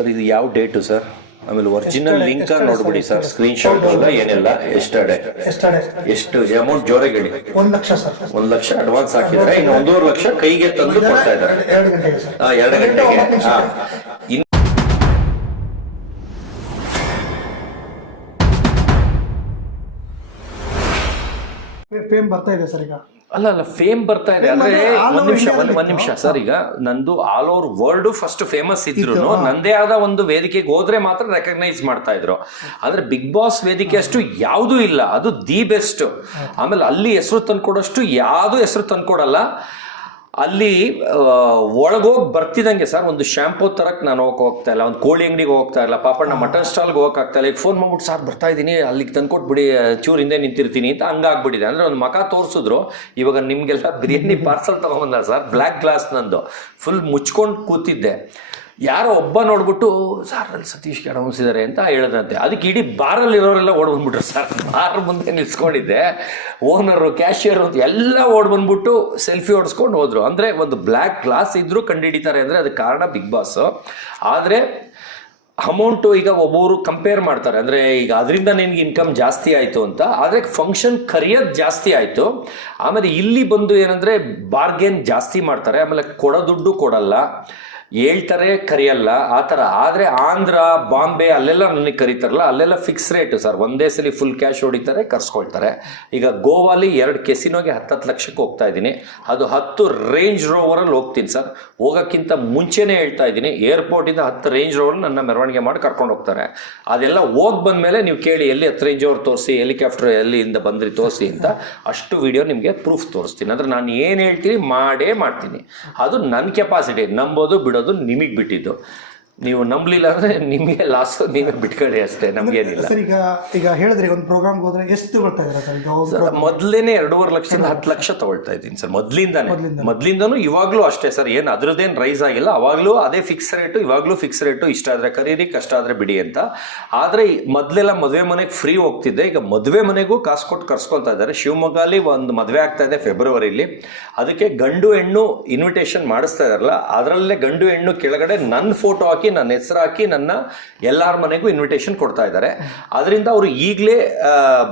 Sir ಇದು ಯಾವ date sir? ಆಮೇಲೆ ಒರಿಜಿನಲ್ ಲಿಂಕ್ ನೋಡ್ಬಿಡಿ ಸರ್, ಸ್ಕ್ರೀನ್ ಶಾಟ್ ಎಲ್ಲ ಏನಿಲ್ಲ. ಎಷ್ಟು ಅಮೌಂಟ್ ಜೋರಾಗಿ ಹೇಳಿ? 1 ಲಕ್ಷ ಸರ್. 1 ಲಕ್ಷ ಅಡ್ವಾನ್ಸ್ ಹಾಕಿದ್ರೆ ಇನ್ನು 1.5 ಲಕ್ಷ ಕೈಗೆ ತಂದು ಕೊಡ್ತಾ ಇದ್ದಾರೆ. 2 ಗಂಟೆಗೆ ಸರ್. 2 ಗಂಟೆಗೆ. ಫೇಮ್ ಬರ್ತಾ ಇದೆ ಸರ್ ಈಗ. ಅಲ್ಲ ಫೇಮ್ ಬರ್ತಾ ಇದೆ ಅಂದ್ರೆ ಒಂದ್ ನಿಮಿಷ ಸರ್. ಈಗ ನಂದು all over world first famous ಇದ್ರು ನಂದೇ ಆದ ಒಂದು ವೇದಿಕೆಗೆ ಹೋದ್ರೆ ಮಾತ್ರ ರೆಕಗ್ನೈಸ್ ಮಾಡ್ತಾ ಇದ್ರು. ಆದ್ರೆ ಬಿಗ್ ಬಾಸ್ ವೇದಿಕೆ ಅಷ್ಟು ಯಾವುದೂ ಇಲ್ಲ, ಅದು ದಿ ಬೆಸ್ಟ್. ಆಮೇಲೆ ಅಲ್ಲಿ ಹೆಸರು ತಂದ್ಕೊಡೋಷ್ಟು ಯಾವ್ದು ಹೆಸರು ತಂದ್ಕೊಡಲ್ಲ. ಅಲ್ಲಿ ಒಳಗೋಗಿ ಬರ್ತಿದಂಗೆ ಸರ್ ಒಂದು ಶಾಂಪೂ ತರಕ್ ನಾನು ಹೋಗ್ತಾ ಇಲ್ಲ, ಒಂದು ಕೋಳಿ ಅಂಗಡಿಗೆ ಹೋಗ್ತಾ ಇಲ್ಲ, ಪಾಪಣ್ಣ ಮಟನ್ ಸ್ಟಾಲ್ಗೆ ಹೋಗಕ್ಕಾಗ್ತಾ ಇಲ್ಲ. ಈಗ ಫೋನ್ ಮಾಡ್ಬಿಟ್ಟು ಸರ್ ಬರ್ತಾ ಇದ್ದೀನಿ ಅಲ್ಲಿಗೆ ತಂದ್ಕೊಟ್ಬಿಡಿ, ಚೂರು ಹಿಂದೆ ನಿಂತಿರ್ತೀನಿ ಅಂತ ಹಂಗಾಗ್ಬಿಟ್ಟಿದೆ. ಅಂದ್ರೆ ಒಂದು ಮಕ ತೋರಿಸಿದ್ರು. ಇವಾಗ ನಿಮ್ಗೆಲ್ಲ ಬಿರಿಯಾನಿ ಪಾರ್ಸಲ್ ತಗೊಂಬಂದ ಸರ್, ಬ್ಲ್ಯಾಕ್ ಗ್ಲಾಸ್ ನಂದು ಫುಲ್ ಮುಚ್ಕೊಂಡು ಕೂತಿದ್ದೆ. ಯಾರೋ ಒಬ್ಬ ನೋಡ್ಬಿಟ್ಟು ಸರ್ ಅಲ್ಲಿ ಸತೀಶ್ ಅಡವಂಸಿದ್ದಾರೆ ಅಂತ ಹೇಳದಂತೆ. ಅದಕ್ಕೆ ಇಡೀ ಬಾರಲ್ಲಿ ಇರೋರೆಲ್ಲ ಓಡ್ ಬಂದ್ಬಿಟ್ರು ಸರ್. ಬಾರ್ ಮುಂದೆ ನಿಲ್ಸ್ಕೊಂಡಿದ್ದೆ, ಓನರು ಕ್ಯಾಶಿಯರ್ ಅಂತ ಎಲ್ಲ ಓಡ್ ಬಂದ್ಬಿಟ್ಟು ಸೆಲ್ಫಿ ಹೊಡ್ಸ್ಕೊಂಡು ಹೋದ್ರು. ಅಂದರೆ ಒಂದು ಬ್ಲ್ಯಾಕ್ ಗ್ಲಾಸ್ ಇದ್ರೂ ಕಂಡುಹಿಡಿತಾರೆ ಅಂದರೆ ಅದಕ್ಕೆ ಕಾರಣ ಬಿಗ್ ಬಾಸ್. ಆದರೆ ಅಮೌಂಟು ಈಗ ಒಬ್ಬರು ಕಂಪೇರ್ ಮಾಡ್ತಾರೆ, ಅಂದರೆ ಈಗ ಅದರಿಂದ ನಿನಗೆ ಇನ್ಕಮ್ ಜಾಸ್ತಿ ಆಯಿತು ಅಂತ. ಆದರೆ ಫಂಕ್ಷನ್ ಕರಿಯೋದು ಜಾಸ್ತಿ ಆಯಿತು. ಆಮೇಲೆ ಇಲ್ಲಿ ಬಂದು ಏನಂದರೆ ಬಾರ್ಗೇನ್ ಜಾಸ್ತಿ ಮಾಡ್ತಾರೆ. ಆಮೇಲೆ ಕೊಡೋ ದುಡ್ಡು ಕೊಡಲ್ಲ, ಹೇಳ್ತಾರೆ ಕರಿಯಲ್ಲ ಆ ಥರ. ಆದರೆ ಆಂಧ್ರ ಬಾಂಬೆ ಅಲ್ಲೆಲ್ಲ ನನಗೆ ಕರೀತಾರಲ್ಲ, ಅಲ್ಲೆಲ್ಲ ಫಿಕ್ಸ್ ರೇಟು ಸರ್. ಒಂದೇ ಸಲ ಫುಲ್ ಕ್ಯಾಶ್ ಹೊಡಿತಾರೆ, ಕರ್ಸ್ಕೊಳ್ತಾರೆ. ಈಗ ಗೋವಾಲಿ 2 ಕೆಸಿನೋಗೆ 10 ಲಕ್ಷಕ್ಕೆ ಹೋಗ್ತಾ ಇದ್ದೀನಿ. ಅದು 10 ರೇಂಜ್ ರೋವರಲ್ಲಿ ಹೋಗ್ತೀನಿ ಸರ್. ಹೋಗೋಕ್ಕಿಂತ ಮುಂಚೆನೇ ಹೇಳ್ತಾ ಇದ್ದೀನಿ, ಏರ್ಪೋರ್ಟಿಂದ 10 ರೇಂಜ್ ರೋವರ್ ನನ್ನ ಮೆರವಣಿಗೆ ಮಾಡಿ ಕರ್ಕೊಂಡು ಹೋಗ್ತಾರೆ. ಅದೆಲ್ಲ ಹೋಗಿ ಬಂದಮೇಲೆ ನೀವು ಕೇಳಿ ಎಲ್ಲಿ 10 ರೇಂಜ್ ರೋವರ್ ತೋರಿಸಿ, ಹೆಲಿಕಾಪ್ಟರ್ ಎಲ್ಲಿಂದ ಬಂದ್ರಿ ತೋರಿಸಿ ಅಂತ. ಅಷ್ಟು ವಿಡಿಯೋ ನಿಮಗೆ ಪ್ರೂಫ್ ತೋರಿಸ್ತೀನಿ. ಅಂದರೆ ನಾನು ಏನು ಹೇಳ್ತೀನಿ ಮಾಡೇ ಮಾಡ್ತೀನಿ. ಅದು ನನ್ನ ಕೆಪಾಸಿಟಿ. ನಂಬೋದು ಬಿಡೋದು ನಿಮಗೆ ಬಿಟ್ಟಿದ್ದು. ನೀವು ನಂಬಲಿಲ್ಲ ಅಂದ್ರೆ ನಿಮಗೆ ಲಾಸ್, ನೀವೇ ಬಿಟ್ಕೊಳ್ಳಿ ಅಷ್ಟೇ, ನಮ್ಗೇನಿಲ್ಲ. ಸರ್ ಈಗ ಹೇಳಿದ್ರೆ ಒಂದು ಪ್ರೋಗ್ರಾಮ್ಗೆ ಹೋದ್ರೆ ಎಷ್ಟು ತಗೊಳ್ತಾ ಇದ್ದಾರೆ ಸರ್? ಈಗ ಮೊದಲೇನೆ 2.5 ಲಕ್ಷದಿಂದ 10 ಲಕ್ಷ ತಗೊಳ್ತಾ ಇದ್ದೀನಿ ಸರ್. ಮೊದಲಿಂದನೂ ಇವಾಗಲೂ ಅಷ್ಟೇ ಸರ್. ಏನು ಅದ್ರದ್ದೇನು ರೈಸ್ ಆಗಿಲ್ಲ. ಅವಾಗಲೂ ಅದೇ ಫಿಕ್ಸ್ ರೇಟು, ಇವಾಗಲೂ ಫಿಕ್ಸ್ ರೇಟು. ಇಷ್ಟ ಆದರೆ ಕರೀರಿ, ಕಷ್ಟ ಆದರೆ ಬಿಡಿ ಅಂತ. ಆದರೆ ಮೊದಲೆಲ್ಲ ಮದುವೆ ಮನೆಗೆ ಫ್ರೀ ಹೋಗ್ತಿದ್ದೆ. ಈಗ ಮದುವೆ ಮನೆಗೂ ಕಾಸು ಕೊಟ್ಟು ಕರ್ಸ್ಕೊಳ್ತಾ ಇದ್ದಾರೆ. ಶಿವಮೊಗ್ಗಲ್ಲಿ ಒಂದು ಮದುವೆ ಆಗ್ತಾ ಇದೆ ಫೆಬ್ರವರಿಲಿ. ಅದಕ್ಕೆ ಗಂಡು ಹೆಣ್ಣು ಇನ್ವಿಟೇಷನ್ ಮಾಡಿಸ್ತಾ ಇದಾರಲ್ಲ, ಅದರಲ್ಲೇ ಗಂಡು ಹೆಣ್ಣು ಕೆಳಗಡೆ ನನ್ನ ಫೋಟೋ ಹಾಕಿ, ನನ್ನ ಹೆಸರು ಹಾಕಿ, ನನ್ನ ಎಲ್ಲರ ಮನೆಗೂ ಇನ್ವಿಟೇಷನ್ ಕೊಡ್ತಾ ಇದ್ದಾರೆ. ಅದರಿಂದ ಅವರು ಈಗಲೇ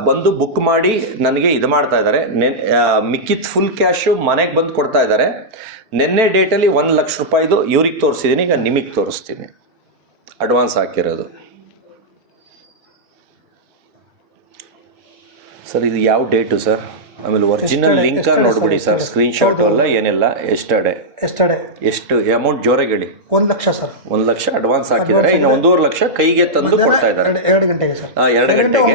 ಬಂದು ಬುಕ್ ಮಾಡಿ ನನಗೆ ಇದು ಮಾಡ್ತಾ ಇದ್ದಾರೆ. ಮಿಕ್ಕಿದ ಫುಲ್ ಕ್ಯಾಶು ಮನೆಗೆ ಬಂದು ಕೊಡ್ತಾ ಇದ್ದಾರೆ. ನಿನ್ನೆ ಡೇಟಲ್ಲಿ 1 ಲಕ್ಷ ರೂಪಾಯಿದು ಇವ್ರಿಗೆ ತೋರಿಸಿದ್ದೀನಿ. ಈಗ ನಿಮಗೆ ತೋರಿಸ್ತೀನಿ ಅಡ್ವಾನ್ಸ್ ಹಾಕಿರೋದು. ಸರ್ ಇದು ಯಾವ ಡೇಟು ಸರ್? ಆಮೇಲೆ ಒರಿಜಿನಲ್ ಲಿಂಕ್ ನೋಡ್ಬಿಡಿ ಸರ್, ಸ್ಕ್ರೀನ್ ಶಾಟ್ ಎಲ್ಲ ಏನಿಲ್ಲ. ಎಷ್ಟು ಅಮೌಂಟ್ ಜೋರಾಗಿ ಹೇಳಿ? 1 ಲಕ್ಷ ಸರ್. 1 ಲಕ್ಷ ಅಡ್ವಾನ್ಸ್ ಹಾಕಿದರೆ ಇನ್ನು 1.5 ಲಕ್ಷ ಕೈಗೆ ತಂದು ಕೊಡ್ತಾ ಇದ್ದಾರೆ. 2 ಗಂಟೆಗೆ ಸರ್. 2 ಗಂಟೆಗೆ.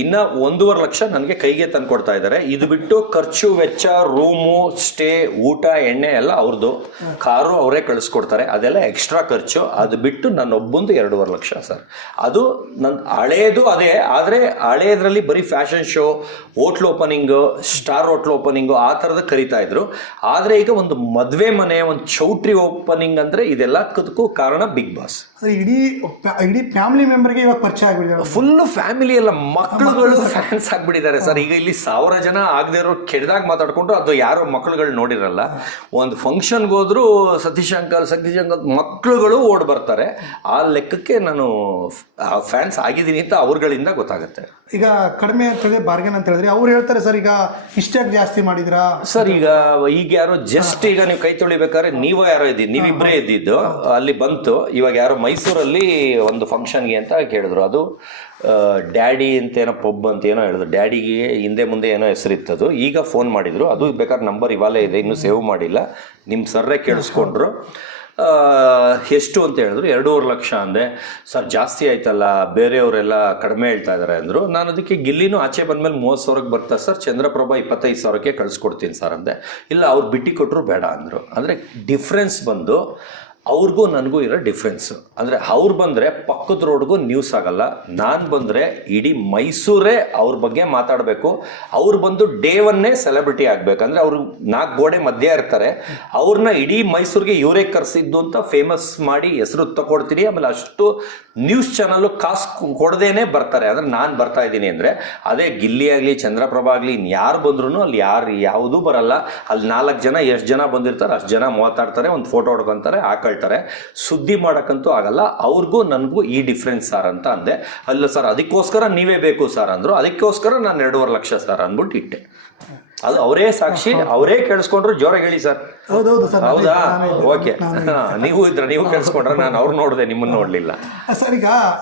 ಇನ್ನ 1.5 ಲಕ್ಷ ನನಗೆ ಕೈಗೆ ತಂದು ಕೊಡ್ತಾ ಇದ್ದಾರೆ. ಇದು ಬಿಟ್ಟು ಖರ್ಚು ವೆಚ್ಚ, ರೂಮು, ಸ್ಟೇ, ಊಟ, ಎಣ್ಣೆ ಎಲ್ಲ ಅವ್ರದ್ದು. ಕಾರು ಅವರೇ ಕಳಿಸ್ಕೊಡ್ತಾರೆ, ಅದೆಲ್ಲ ಎಕ್ಸ್ಟ್ರಾ ಖರ್ಚು. ಅದು ಬಿಟ್ಟು ನನ್ನ ಒಬ್ಬಂದು 2.5 ಲಕ್ಷ ಸರ್. ಅದು ನನ್ನ ಹಳೇದು ಅದೇ. ಆದರೆ ಹಳೇದ್ರಲ್ಲಿ ಬರೀ fashion show, hotel opening, star hotel opening ಆ ಥರದ ಕರಿತಾ ಇದ್ರು. ಆದರೆ ಈಗ ಒಂದು ಮದುವೆ ಮನೆ, ಒಂದು ಚೌಟ್ರಿ ಓಪನಿಂಗ್ ಅಂದರೆ ಇದೆಲ್ಲದಕ್ಕೂ ಕಾರಣ ಬಿಗ್ ಬಾಸ್. ಇಡೀ ಫ್ಯಾಮಿಲಿ ಮೆಂಬರ್ಗೆ ಇವಾಗ ಪರಿಚಯ ಆಗಿಬಿಟ್ಟಿದ್ದಾರೆ. ಫುಲ್ಲು ಫ್ಯಾಮಿಲಿ ಎಲ್ಲ ಮಕ್ಕಳುಗಳು ಫ್ಯಾನ್ಸ್ ಆಗ್ಬಿಟ್ಟಿದ್ದಾರೆ ಸರ್. ಈಗ ಇಲ್ಲಿ 1000 ಜನ ಆಗದೆ ಇರೋ ಕೆಡ್ದಾಗ ಮಾತಾಡ್ಕೊಂಡು, ಅದು ಯಾರೋ ಮಕ್ಕಳುಗಳು ನೋಡಿರಲ್ಲ. ಒಂದು ಫಂಕ್ಷನ್ಗೆ ಹೋದ್ರು ಸತೀಶ್ ಅಂಕಲ್ ಮಕ್ಕಳುಗಳು ಓಡ್ ಬರ್ತಾರೆ. ಆ ಲೆಕ್ಕಕ್ಕೆ ನಾನು ಫ್ಯಾನ್ಸ್ ಆಗಿದ್ದೀನಿ ಅಂತ ಅವ್ರಗಳಿಂದ ಗೊತ್ತಾಗುತ್ತೆ. ಈಗ ಕಡಿಮೆ ಅಂತ ಹೇಳಿ ಬಾರ್ಗೇನ್ ಅಂತ ಹೇಳಿದ್ರೆ ಅವ್ರು ಹೇಳ್ತಾರೆ ಸರ್, ಈಗ ಇಷ್ಟಾಗಿ ಜಾಸ್ತಿ ಮಾಡಿದ್ರಾ ಸರ್? ಈಗ ಯಾರೋ ಜಸ್ಟ್ ಈಗ ನೀವು ಕೈ ತೊಳಿಬೇಕಾದ್ರೆ ನೀವು ಯಾರೋ ಇದ್ದಿದ್ದು, ನೀವಿಬ್ಬರೇ ಇದ್ದಿದ್ದು ಅಲ್ಲಿ ಬಂತು. ಇವಾಗ ಯಾರೋ ಮೈಸೂರಲ್ಲಿ ಒಂದು ಫಂಕ್ಷನ್ಗೆ ಅಂತ ಕೇಳಿದ್ರು. ಅದು ಡ್ಯಾಡಿ ಅಂತ ಏನೋ ಪಬ್ ಅಂತ ಏನೋ ಹೇಳಿದ್ರು. ಡ್ಯಾಡಿಗೆ ಹಿಂದೆ ಮುಂದೆ ಏನೋ ಹೆಸರಿತ್ತದು. ಈಗ ಫೋನ್ ಮಾಡಿದ್ರು. ಅದು ಬೇಕಾದ್ರೆ ನಂಬರ್ ಇವಾಲೇ ಇದೆ, ಇನ್ನೂ ಸೇವ್ ಮಾಡಿಲ್ಲ. ನಿಮ್ಮ ಸರ್ರೇ ಕೇಳಿಸ್ಕೊಂಡ್ರು. ಎಷ್ಟು ಅಂತ ಹೇಳಿದ್ರು. 2.5 ಲಕ್ಷ ಅಂದೆ. ಸರ್ ಜಾಸ್ತಿ ಆಯ್ತಲ್ಲ, ಬೇರೆಯವರೆಲ್ಲ ಕಡಿಮೆ ಹೇಳ್ತಾ ಇದ್ದಾರೆ ಅಂದರು. ನಾನು ಅದಕ್ಕೆ ಗಿಲ್ಲಿನೂ ಆಚೆ ಬಂದಮೇಲೆ 30,000ಕ್ಕೆ ಬರ್ತಾ ಸರ್, ಚಂದ್ರಪ್ರಭಾ 25,000ಕ್ಕೆ ಕಳಿಸ್ಕೊಡ್ತೀನಿ ಸರ್ ಅಂದೆ. ಇಲ್ಲ ಅವ್ರು ಬಿಟ್ಟು ಕೊಟ್ಟರು ಬೇಡ ಅಂದರು. ಅಂದರೆ ಡಿಫ್ರೆನ್ಸ್ ಬಂದು ಅವ್ರಿಗೂ ನನಗೂ ಇರೋ ಡಿಫ್ರೆನ್ಸು. ಅಂದರೆ ಅವ್ರು ಬಂದರೆ ಪಕ್ಕದ ರೋಡ್ಗೂ ನ್ಯೂಸ್ ಆಗಲ್ಲ. ನಾನು ಬಂದರೆ ಇಡೀ ಮೈಸೂರೇ ಅವ್ರ ಬಗ್ಗೆ ಮಾತಾಡಬೇಕು. ಅವ್ರು ಬಂದು ಡೇವನ್ನೇ ಸೆಲೆಬ್ರಿಟಿ ಆಗಬೇಕು. ಅಂದರೆ ಅವರು 4 ಗೋಡೆ ಮಧ್ಯೆ ಇರ್ತಾರೆ. ಅವ್ರನ್ನ ಇಡೀ ಮೈಸೂರಿಗೆ ಇವರೇ ಕರೆಸಿದ್ದು ಅಂತ ಫೇಮಸ್ ಮಾಡಿ ಹೆಸರು ತಗೊಡ್ತೀನಿ. ಆಮೇಲೆ ಅಷ್ಟು ನ್ಯೂಸ್ ಚಾನಲ್ಲು ಕಾಸು ಕೊಡದೇನೆ ಬರ್ತಾರೆ. ಅಂದರೆ ನಾನು ಬರ್ತಾ ಇದ್ದೀನಿ ಅಂದರೆ ಅದೇ ಗಿಲ್ಲಿ ಆಗಲಿ, ಚಂದ್ರಪ್ರಭಾ ಆಗಲಿ, ಇನ್ಯಾರು ಬಂದ್ರೂ ಅಲ್ಲಿ ಯಾವುದೂ ಬರಲ್ಲ. ಅಲ್ಲಿ 4 ಜನ ಎಷ್ಟು ಜನ ಬಂದಿರ್ತಾರೆ ಅಷ್ಟು ಜನ ಮಾತಾಡ್ತಾರೆ, ಒಂದು ಫೋಟೋ ಹೊಡ್ಕೊತಾರೆ, ಹಾಕೊಳ್ತಾರೆ. ಹೇಳ್ತಾರೆ, ಸುದ್ದಿ ಮಾಡೋಕ್ಕಂತೂ ಆಗಲ್ಲ, ಅವ್ರಿಗೂ ನನಗೂ ಈ ಡಿಫ್ರೆನ್ಸ್ ಸರ್ ಅಂತ ಅಂದೆ. ಅಲ್ಲ ಸರ್ ಅದಕ್ಕೋಸ್ಕರ ನೀವೇ ಬೇಕು ಸರ್ ಅಂದರು, ಅದಕ್ಕೋಸ್ಕರ ನಾನು 2.5 ಲಕ್ಷ ಸರ್ ಅಂದ್ಬಿಟ್ಟು ಇಟ್ಟೆ. ಅದು ಅವರೇ ಸಾಕ್ಷಿ, ಅವರೇ ಕೇಳಿಸ್ಕೊಂಡ್ರು. ಜೋರಾಗಿ ಹೇಳಿ ಸರ್. ಹೌದೌದು ಸರ್. ಹೌದಾ? ಓಕೆ. ನೀವು ಇದ್ರ, ನೀವು ಕೇಳಿಸ್ಕೊಂಡ್ರೆ ನಾನು ಅವ್ರು ನೋಡಿದೆ, ನಿಮ್ಮನ್ನ ನೋಡ್ಲಿಲ್ಲ ಸರ್.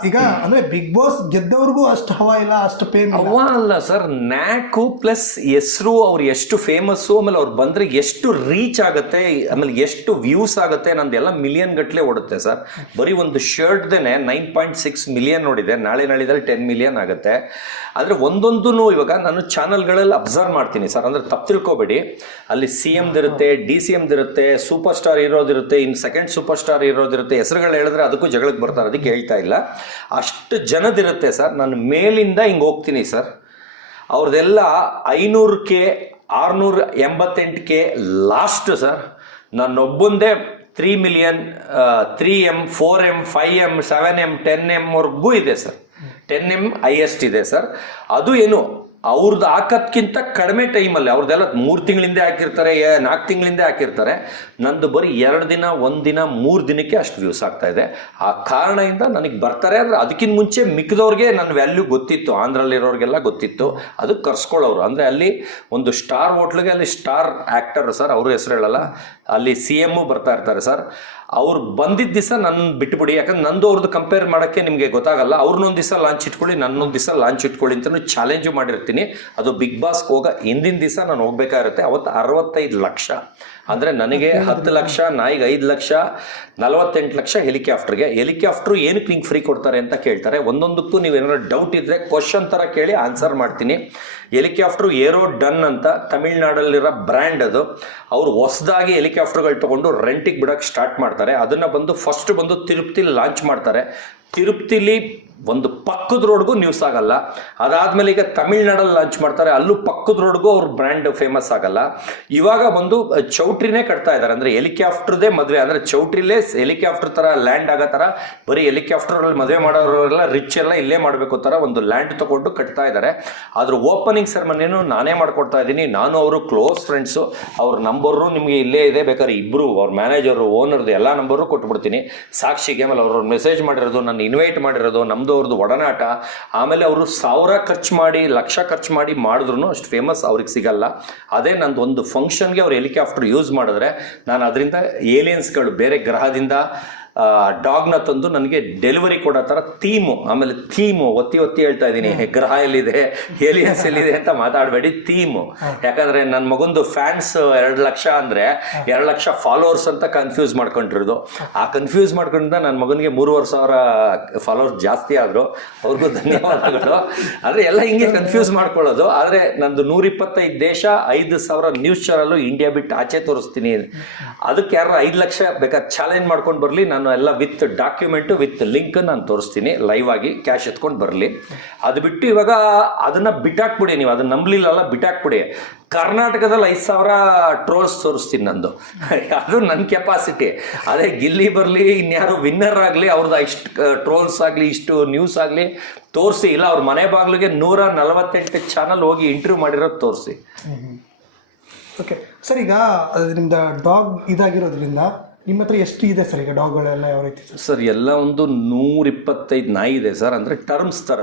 ಈಗ ಅಂದ್ರೆ ಬಿಗ್ ಬಾಸ್ ಗೆದ್ದವ್ರಿಗೂ ಅಷ್ಟು ಹವಾ ಇಲ್ಲ, ಅಷ್ಟು ಫೇಮ್ ಹವಾ ಅಲ್ಲ ಸರ್. ನ್ಯಾಕು ಪ್ಲಸ್ ಹೆಸರು, ಅವ್ರು ಎಷ್ಟು ಫೇಮಸ್ಸು, ಆಮೇಲೆ ಅವ್ರು ಬಂದ್ರೆ ಎಷ್ಟು ರೀಚ್ ಆಗುತ್ತೆ, ಆಮೇಲೆ ಎಷ್ಟು ವ್ಯೂಸ್ ಆಗುತ್ತೆ, ನಂದೆಲ್ಲ ಮಿಲಿಯನ್ ಗಟ್ಟಲೆ ಓಡುತ್ತೆ ಸರ್. ಬರೀ ಒಂದು ಶರ್ಟ್ದೇನೆ 9.6 ಮಿಲಿಯನ್ ನೋಡಿದೆ, ನಾಳಿದಲ್ಲಿ 10 ಮಿಲಿಯನ್ ಆಗುತ್ತೆ. ಆದರೆ ಒಂದೊಂದು ಇವಾಗ ನಾನು ಚಾನಲ್ಗಳಲ್ಲಿ ಅಬ್ಸರ್ವ್ ಮಾಡ್ತೀನಿ ಸರ್. ಅಂದ್ರೆ ತಪ್ಪು ತಿಳ್ಕೊಬೇಡಿ, ಅಲ್ಲಿ CM ಇರುತ್ತೆ, DCM ಇರುತ್ತೆ, ಸೂಪರ್ ಸ್ಟಾರ್ ಇರೋದಿರುತ್ತೆ, ಇನ್ನು ಸೆಕೆಂಡ್ ಸೂಪರ್ ಸ್ಟಾರ್ ಇರೋದಿರುತ್ತೆ. ಹೆಸರುಗಳು ಹೇಳಿದ್ರೆ ಅದಕ್ಕೂ ಜಗಳಕ್ಕೆ ಬರ್ತಾರೆ, ಅದಕ್ಕೆ ಹೇಳ್ತಾ ಇಲ್ಲ. ಅಷ್ಟು ಜನದಿರುತ್ತೆ ಸರ್. ನಾನು ಮೇಲಿಂದ ಹಿಂಗೆ ಹೋಗ್ತೀನಿ ಸರ್. ಅವ್ರದ್ದೆಲ್ಲ 500K 688K ಲಾಸ್ಟ್ ಸರ್. ನನ್ನೊಬ್ಬಂದೇ 3 million, 3M 4M 5M 7M 10M ವರ್ಗೂ ಇದೆ ಸರ್. 10M ಹೈಯೆಸ್ಟ್ ಇದೆ ಸರ್. ಅದು ಏನು ಅವ್ರದ್ದು ಹಾಕೋದ್ಕಿಂತ ಕಡಿಮೆ ಟೈಮಲ್ಲಿ, ಅವ್ರದ್ದೆಲ್ಲ 3 ತಿಂಗಳಿಂದ ಹಾಕಿರ್ತಾರೆ, 4 ತಿಂಗಳಿಂದ ಹಾಕಿರ್ತಾರೆ. ನಂದು ಬರೀ 2 ದಿನ 1 ದಿನ 3 ದಿನಕ್ಕೆ ಅಷ್ಟು ವ್ಯೂಸ್ ಆಗ್ತಾ ಇದೆ. ಆ ಕಾರಣದಿಂದ ನನಗೆ ಬರ್ತಾರೆ. ಅಂದರೆ ಅದಕ್ಕಿಂತ ಮುಂಚೆ ಮಿಕ್ಕಿದವ್ರಿಗೆ ನನ್ನ ವ್ಯಾಲ್ಯೂ ಗೊತ್ತಿತ್ತು, ಆಂಧ್ರಲ್ಲಿರೋರಿಗೆಲ್ಲ ಗೊತ್ತಿತ್ತು. ಅದು ಕರ್ಸ್ಕೊಳ್ಳೋರು. ಅಂದರೆ ಅಲ್ಲಿ ಒಂದು ಸ್ಟಾರ್ ಹೋಟ್ಲಿಗೆ ಅಲ್ಲಿ ಸ್ಟಾರ್ ಆ್ಯಕ್ಟರ್ ಸರ್, ಅವರು ಹೆಸರು ಹೇಳಲ್ಲ, ಅಲ್ಲಿ CM ಬರ್ತಾ ಇರ್ತಾರೆ ಸರ್. ಅವ್ರು ಬಂದಿದ್ದ ದಿವಸ ನನ್ನ ಬಿಟ್ಬಿಡಿ, ಯಾಕಂದ್ರೆ ನಂದು ಅವ್ರದ್ದು ಕಂಪೇರ್ ಮಾಡೋಕ್ಕೆ ನಿಮಗೆ ಗೊತ್ತಾಗಲ್ಲ. ಅವ್ರನ್ನೊಂದು ದಿವಸ ಲಾಂಚ್ ಇಟ್ಕೊಳ್ಳಿ, ನನ್ನೊಂದು ದಿವಸ ಲಾಂಚ್ ಇಟ್ಕೊಳ್ಳಿ ಅಂತಲೂ ಚಾಲೆಂಜು ಮಾಡಿರ್ತೀನಿ. ಅದು ಬಿಗ್ ಬಾಸ್ಗೆ ಹೋಗೋ ಹಿಂದಿನ ದಿವಸ ನಾನು ಹೋಗ್ಬೇಕಾಗಿರುತ್ತೆ. ಅವತ್ತು 65 ಲಕ್ಷ ಅಂದರೆ ನನಗೆ 10 ಲಕ್ಷ, ನಾಯಿಗೆ 5 ಲಕ್ಷ, 48 ಲಕ್ಷ ಹೆಲಿಕಾಪ್ಟರ್ಗೆ. ಹೆಲಿಕಾಪ್ಟ್ರು ಏನಕ್ಕೆ ನಿಂಗೆ ಫ್ರೀ ಕೊಡ್ತಾರೆ ಅಂತ ಕೇಳ್ತಾರೆ. ಒಂದೊಂದಕ್ಕೂ ನೀವು ಏನಾದ್ರು ಡೌಟ್ ಇದ್ದರೆ ಕ್ವಶನ್ ಥರ ಕೇಳಿ ಆನ್ಸರ್ ಮಾಡ್ತೀನಿ. ಹೆಲಿಕಾಪ್ಟ್ರು ಏರೋ ಡನ್ ಅಂತ ತಮಿಳ್ನಾಡಲ್ಲಿರೋ ಬ್ರ್ಯಾಂಡ್ ಅದು. ಅವರು ಹೊಸದಾಗಿ ಹೆಲಿಕಾಪ್ಟರ್ಗಳು ತೊಗೊಂಡು ರೆಂಟಿಗೆ ಬಿಡೋಕ್ಕೆ ಸ್ಟಾರ್ಟ್ ಮಾಡ್ತಾರೆ. ಅದನ್ನು ಫಸ್ಟ್ ಬಂದು ತಿರುಪತಿಲಿ ಲಾಂಚ್ ಮಾಡ್ತಾರೆ. ತಿರುಪತಿಲಿ ಒಂದು ಪಕ್ಕದ ರೋಡ್ಗೂ ನ್ಯೂಸ್ ಆಗಲ್ಲ. ಅದಾದಮೇಲೆ ಈಗ ತಮಿಳ್ನಾಡಲ್ಲಿ ಲಾಂಚ್ ಮಾಡ್ತಾರೆ, ಅಲ್ಲೂ ಪಕ್ಕದ ರೋಡ್ಗೂ ಅವ್ರ ಬ್ರ್ಯಾಂಡ್ ಫೇಮಸ್ ಆಗಲ್ಲ. ಇವಾಗ ಬಂದು ಚೌಟ್ರಿನೇ ಕಟ್ತಾ ಇದ್ದಾರೆ. ಅಂದರೆ ಹೆಲಿಕಾಪ್ಟರ್ದೇ ಮದುವೆ, ಅಂದರೆ ಚೌಟ್ರಿಲೇ ಹೆಲಿಕಾಪ್ಟರ್ ಥರ ಲ್ಯಾಂಡ್ ಆಗೋ ಥರ, ಬರೀ ಹೆಲಿಕಾಪ್ಟರಲ್ಲಿ ಮದುವೆ ಮಾಡೋರೆಲ್ಲ ರಿಚ್ ಎಲ್ಲ ಇಲ್ಲೇ ಮಾಡಬೇಕು ಥರ ಒಂದು ಲ್ಯಾಂಡ್ ತೊಗೊಂಡು ಕಟ್ತಾ ಇದ್ದಾರೆ. ಅದ್ರ ಓಪನಿಂಗ್ ಸೆರೆಮನಿನೂ ನಾನೇ ಮಾಡ್ಕೊಡ್ತಾ ಇದ್ದೀನಿ. ನಾನು ಅವರು ಕ್ಲೋಸ್ ಫ್ರೆಂಡ್ಸು. ಅವ್ರ ನಂಬರು ನಿಮಗೆ ಇಲ್ಲೇ ಇದೆ, ಬೇಕಾದ್ರೆ ಇಬ್ಬರು ಅವ್ರ ಮ್ಯಾನೇಜರು ಓನರ್ದು ಎಲ್ಲ ನಂಬರು ಕೊಟ್ಬಿಡ್ತೀನಿ ಸಾಕ್ಷಿಗೆ. ಆಮೇಲೆ ಅವ್ರು ಮೆಸೇಜ್ ಮಾಡಿರೋದು, ನನ್ನ ಇನ್ವೈಟ್ ಮಾಡಿರೋದು, ಅವ್ರದ್ದು ಒಡನಾಟ. ಆಮೇಲೆ ಅವರು 1000 ಖರ್ಚು ಮಾಡಿ, ಲಕ್ಷ ಖರ್ಚು ಮಾಡಿ ಮಾಡಿದ್ರು ಅಷ್ಟು ಫೇಮಸ್ ಅವ್ರಿಗೆ ಸಿಗಲ್ಲ. ಅದೇ ನಂದು ಒಂದು ಫಂಕ್ಷನ್ಗೆ ಅವ್ರು ಹೆಲಿಕಾಪ್ಟರ್ ಯೂಸ್ ಮಾಡಿದ್ರೆ ನಾನು ಅದರಿಂದ ಏಲಿಯನ್ಸ್ಗಳು ಬೇರೆ ಗ್ರಹದಿಂದ ಡಾಗ್ನ ತಂದು ನನಗೆ ಡೆಲಿವರಿ ಕೊಡೋ ಥರ ಆಮೇಲೆ ಥೀಮು ಒತ್ತಿ ಹೇಳ್ತಾ ಇದ್ದೀನಿ. ಗ್ರಹ ಎಲ್ಲಿದೆ, ಏಲಿಯನ್ಸ್ ಎಲ್ಲಿದೆ ಅಂತ ಮಾತಾಡಬೇಡಿ, ಥೀಮು. ಯಾಕಂದರೆ ನನ್ನ ಮಗಂದು ಫ್ಯಾನ್ಸ್ 2 ಲಕ್ಷ ಅಂದರೆ 2 ಲಕ್ಷ ಫಾಲೋವರ್ಸ್ ಅಂತ ಕನ್ಫ್ಯೂಸ್ ಮಾಡ್ಕೊಂಡಿರೋದು. ಆ ಕನ್ಫ್ಯೂಸ್ ಮಾಡ್ಕೊಂಡಿದ್ದ ನನ್ನ ಮಗನಿಗೆ 3,500 ಫಾಲೋವರ್ಸ್ ಜಾಸ್ತಿ ಆದರು. ಅವ್ರಿಗೂ ಧನ್ಯವಾದಗಳು. ಆದರೆ ಎಲ್ಲ ಹಿಂಗೆ ಕನ್ಫ್ಯೂಸ್ ಮಾಡ್ಕೊಳ್ಳೋದು. ಆದರೆ ನಂದು 125 ದೇಶ, 5,000 ನ್ಯೂಸ್ ಚಾನಲ್ಲು ಇಂಡಿಯಾ ಬಿಟ್ಟು ಆಚೆ ತೋರಿಸ್ತೀನಿ. ಅದಕ್ಕೆ ಯಾರು 5 ಲಕ್ಷ ಬೇಕಾದ್ರೆ ಚಾಲೆಂಜ್ ಮಾಡ್ಕೊಂಡು ಬರಲಿ, ನಾನು ಎಲ್ಲ ವಿತ್ ಡಾಕ್ಯುಮೆಂಟು ವಿತ್ ಲಿಂಕ್ ನಾನು ತೋರಿಸ್ತೀನಿ ಲೈವ್ ಆಗಿ, ಕ್ಯಾಶ್ ಎತ್ಕೊಂಡು ಬರಲಿ. ಅದು ಬಿಟ್ಟು ಇವಾಗ ಅದನ್ನು ಬಿಟ್ಟಾಕ್ಬಿಡಿ, ನೀವು ಅದನ್ನು ನಂಬಲಿಲ್ಲಲ್ಲ, ಬಿಟ್ಟಾಕ್ಬಿಡಿ. ಕರ್ನಾಟಕದಲ್ಲಿ 5,000 ಟ್ರೋಲ್ಸ್ ತೋರಿಸ್ತೀನಿ ನಂದು. ಅದು ನನ್ನ ಕೆಪಾಸಿಟಿ. ಅದೇ ಗಿಲ್ಲಿ ಬರಲಿ, ಇನ್ಯಾರು ವಿನ್ನರ್ ಆಗಲಿ, ಅವ್ರದ್ದು ಇಷ್ಟು ಟ್ರೋಲ್ಸ್ ಆಗಲಿ, ಇಷ್ಟು ನ್ಯೂಸ್ ಆಗಲಿ ತೋರಿಸಿ. ಇಲ್ಲ ಅವ್ರ ಮನೆ ಬಾಗಿಲಿಗೆ 148 ಚಾನಲ್ ಹೋಗಿ ಇಂಟರ್ವ್ಯೂ ಮಾಡಿರೋದು ತೋರಿಸಿ. Okay sir. ಈಗ ನಿಮ್ದು ಡಾಗ್ ಇದಾಗಿರೋದ್ರಿಂದ ನಿಮ್ಮ ಹತ್ರ ಎಷ್ಟು ಇದೆ ಸರ್ ಈಗ ಡಾಗ್ಗಳೆಲ್ಲ ಯಾವ ರೀತಿ ಸರ್? ಎಲ್ಲ ಒಂದು 125 ನಾಯಿ ಇದೆ ಸರ್. ಅಂದರೆ ಟರ್ಮ್ಸ್ ಥರ